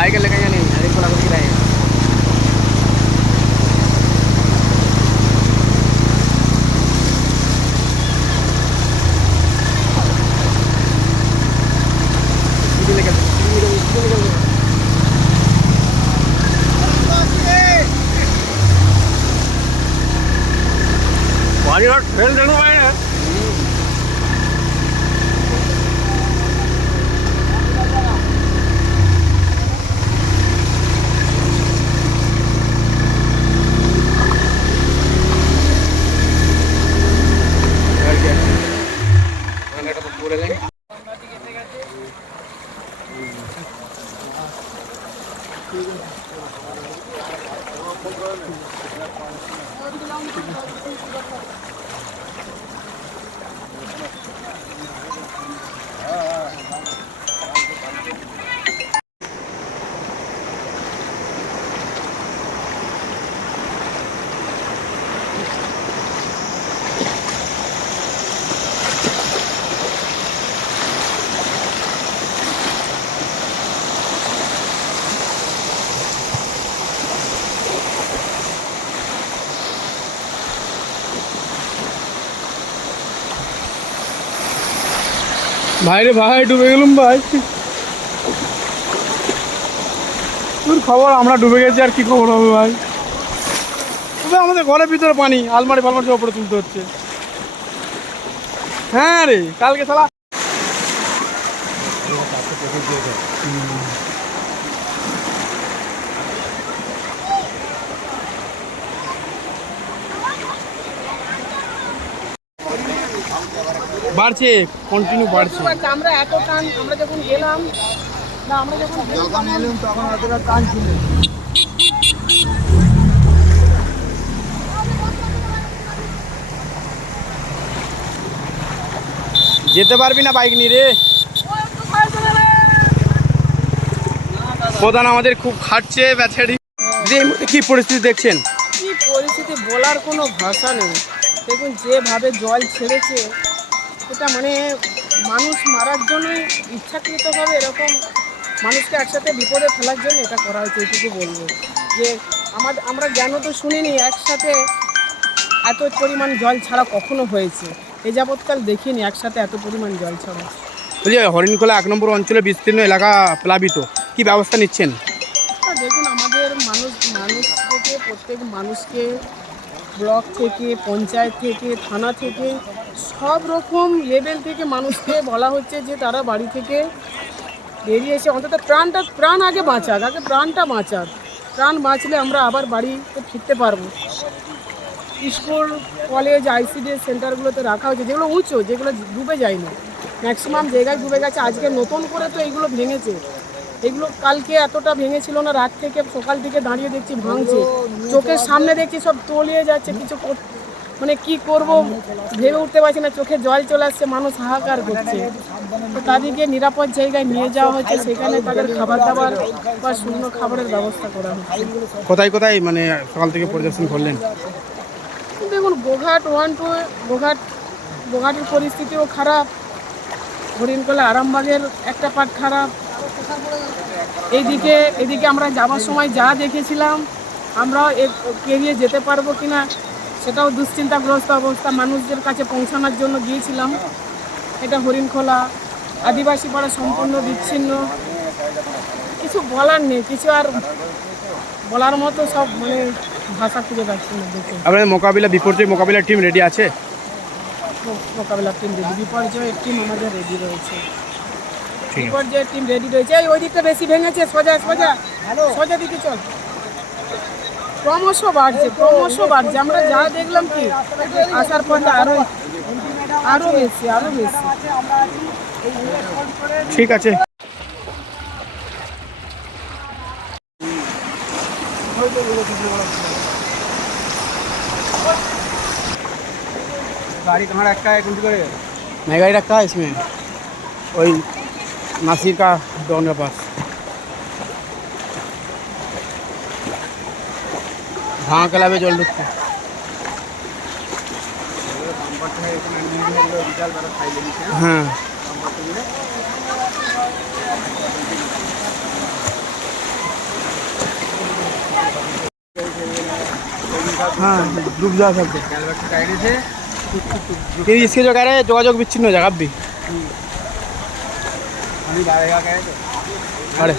भाई का लेके जानी अरे को लगा रहे भारी और फेल देना ভাই রে ভাই, ডুবে গেলুম ভাই। তোর খবর, আমরা ডুবে গেছি আর কি খবর হবে ভাই? তবে আমাদের ঘরের ভিতরে পানি, আলমারি ফালমারি সব উপরে তুলতে হচ্ছে। হ্যাঁ রে, কালকে সালা বাড়ছে কন্টিনিউ বাড়ছে। আমরা এত টান আমরা যখন গেলাম না আমরা যখন গেলাম তখন অতটা টান ছিল যেতে পারবি না বাইক নিয়ে রে। প্রধান আমাদের খুব খাটছে ব্যাচারি কি পরিস্থিতি দেখছেন? কি পরিস্থিতি বলার কোনো ভাষা নেই। দেখুন যেভাবে জল ছেড়েছে এটা মানে মানুষ মারার জন্যই ইচ্ছাকৃতভাবে এরকম মানুষকে একসাথে বিপদে ফেলার জন্য এটা করা হয়েছে এটুকু বলব। যে আমাদের আমরা জ্ঞান তো শুনিনি একসাথে এত পরিমাণ জল ছাড়া কখনো হয়েছে। এ যাবৎকাল দেখিনি একসাথে এত পরিমাণ জল ছাড়া। বলছি হরিণখোলা এক নম্বর অঞ্চলে বিস্তীর্ণ এলাকা প্লাবিত কি ব্যবস্থা নিচ্ছেন? দেখুন আমাদের মানুষ মানুষ থেকে প্রত্যেক মানুষকে ব্লক থেকে, পঞ্চায়েত থেকে, থানা থেকে, সব রকম লেভেল থেকে মানুষকে বলা হচ্ছে যে তারা বাড়ি থেকে বেরিয়ে এসে অন্তত প্রাণটা, প্রাণ আগে বাঁচাক, আগে প্রাণটা বাঁচাক। প্রাণ বাঁচলে আমরা আবার বাড়িতে ফিরতে পারব। স্কুল, কলেজ আইসিডিএস সেন্টারগুলোতে রাখা হয়েছে, যেগুলো উঁচু, যেগুলো ডুবে যায়নি। ম্যাক্সিমাম জায়গায় ডুবে গেছে। আজকে নতুন করে তো এইগুলো ভেঙেছে। এগুলো কালকে এতটা ভেঙেছিল না রাত থেকে সকাল থেকে দাঁড়িয়ে দেখছি ভাঙছে। চোখের সামনে দেখছি সব তলিয়ে যাচ্ছে কিছু মানে কি করব ভেবে উঠতে পারছি না চোখে জল চলে আসছে মানুষ হাহাকার করছে। তো তাদেরকে নিরাপদ জায়গায় নিয়ে যাওয়া হচ্ছে সেখানে তাদের খাবার দাবার বা শুকনো খাবারের ব্যবস্থা করা হচ্ছে। কোথায় কোথায় মানে সকাল থেকে পরিদর্শন করলেন? দেখুন গোঘাট ওয়ান টু গোঘাট গোঘাটের পরিস্থিতিও খারাপ। হরিণকোলা আরামবাগের একটা পার্ট খারাপ। এইদিকে এদিকে আমরা যাওয়ার সময় যা দেখেছিলাম আমরা পেরিয়ে যেতে পারব কিনা সেটাও দুশ্চিন্তাগ্রস্ত অবস্থা। মানুষদের কাছে পৌঁছানোর জন্য গিয়েছিলাম। এটা হরিণখোলা আদিবাসী পাড়া সম্পূর্ণ বিচ্ছিন্ন। কিছু বলার নেই কিছু আর বলার মতো সব মানে ভাষা খুঁজে পাচ্ছি না আপনাদের মোকাবিলা বিপর্যয় মোকাবিলার টিম রেডি আছে? মোকাবিলার টিম রেডি বিপর্যয়ের টিম আমাদের রেডি রয়েছে। বিপর্যয়ের টিম রেডি রয়েছে এই ওই দিকটা বেশি ভেঙেছে সোজা সোজা সোজা দিকে চল ক্রমশ বাড়ছে ক্রমশ বাড়ছে আমরা যা দেখলাম কি আসার পথে আরো আরো বেশি আরো বেশি ঠিক আছে गाड़ी कहाँ रखा है कुछ करे मैं गाड़ी रखा है इसमें वही नासिर का दोनों पास हाँ জল ঢুকছে। হ্যাঁ। হ্যাঁ ডুব যাওয়া থাকবে যোগাযোগ বিচ্ছিন্ন জায়গা भी अरे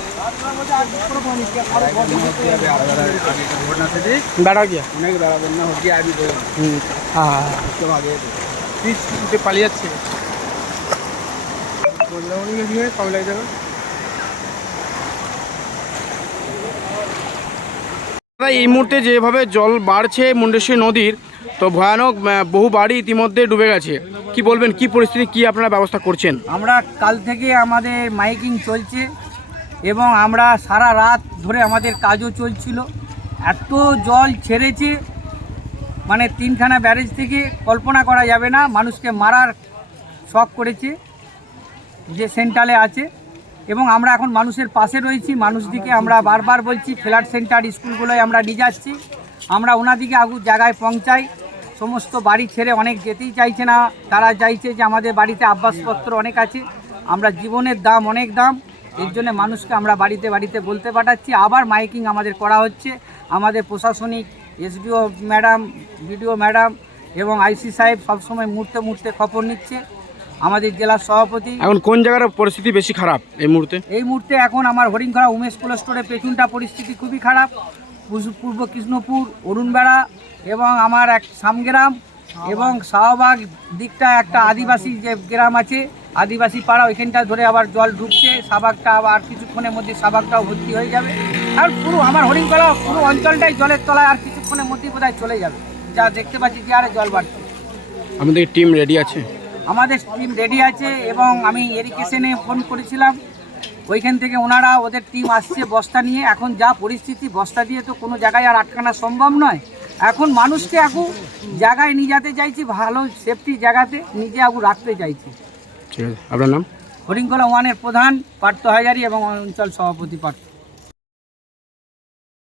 ঘটনা থেকে बैठा गया অনেক বড় বন্যা হচ্ছে আমি তো हाँ हाँ हाँ একটু আগে তো পিচ উঠে পালিয়ে যাচ্ছে বললাম কি কবে লাগে যাবে দাদা, এই মুহূর্তে যেভাবে জল বাড়ছে মুন্ডেশ্বরী নদীর তো ভয়ানক আহ, বহু বাড়ি ইতিমধ্যে ডুবে গেছে কি বলবেন? কি পরিস্থিতি, কি আপনারা ব্যবস্থা করছেন? আমরা কাল থেকে আমাদের মাইকিং চলছে এবং আমরা সারা রাত ধরে আমাদের কাজও চলছিল। এত জল ছেড়েছে মানে তিনখানা ব্যারেজ থেকে কল্পনা করা যাবে না, মানুষকে মারার শখ করেছে যে সেন্টারে আছে এবং আমরা এখন মানুষের পাশে রয়েছি। মানুষদিকে আমরা বারবার বলছি ফ্ল্যাট সেন্টার, স্কুলগুলোয় আমরা নিয়ে যাচ্ছি। আমরা ওনাদিকে আগু জায়গায় পৌঁছাই। সমস্ত বাড়ি ছেড়ে অনেক যেতেই চাইছে না। তারা চাইছে যে আমাদের বাড়িতে আবাসপত্র অনেক আছে। আমরা জীবনের দাম অনেক দাম। এর জন্য মানুষকে আমরা বাড়িতে বাড়িতে বলতে পাঠাচ্ছি। আবার মাইকিং আমাদের করা হচ্ছে। আমাদের প্রশাসনিক এসডিও ম্যাডাম বিডিও ম্যাডাম এবং আইসি সাহেব সবসময় মুহূর্তে মুহূর্তে খবর নিচ্ছে। আমাদের জেলার সভাপতি এখন কোন জায়গার পরিস্থিতি বেশি খারাপ এই মুহূর্তে? এই মুহূর্তে এখন আমার হরিণখরা উমেশ কোল্ড স্টোরের পেছনটা পরিস্থিতি খুবই খারাপ। পূর্ব- কৃষ্ণপুর অরুণবেড়া এবং আমার এক সামগ্রাম এবং শাহবাগ দিকটা একটা আদিবাসী যে গ্রাম আছে আদিবাসী পাড়া ওইখানটা ধরে আবার জল ঢুকছে শাহবাগটা আবার কিছুক্ষণের মধ্যে শাহবাগটাও ভর্তি হয়ে যাবে। আর পুরো আমার হরিণখলা পুরো অঞ্চলটাই জলের তলায় আর কিছুক্ষণের মধ্যেই বোধহয় চলে যাবে। যা দেখতে পাচ্ছি যে আরে জল বাড়ছে। আমাদের টিম রেডি আছে? আমাদের টিম রেডি আছে এবং আমি এরিকেশনে ফোন করেছিলাম। ওইখান থেকে ওনারা ওদের টিম আসছে বস্তা নিয়ে। এখন যা পরিস্থিতি বস্তা দিয়ে তো কোনো জায়গায় আর আটকানো সম্ভব নয়। এখন মানুষকে এখন জায়গায় নিয়ে যেতে চাইছি ভালো সেফটি জায়গাতে নিজে আগু রাখতে চাইছি। ঠিক আছে। আপনার নাম? হরিঙ্গলা ওয়ানের প্রধান পার্থ হাজারি এবং অঞ্চল সভাপতি পার্থ।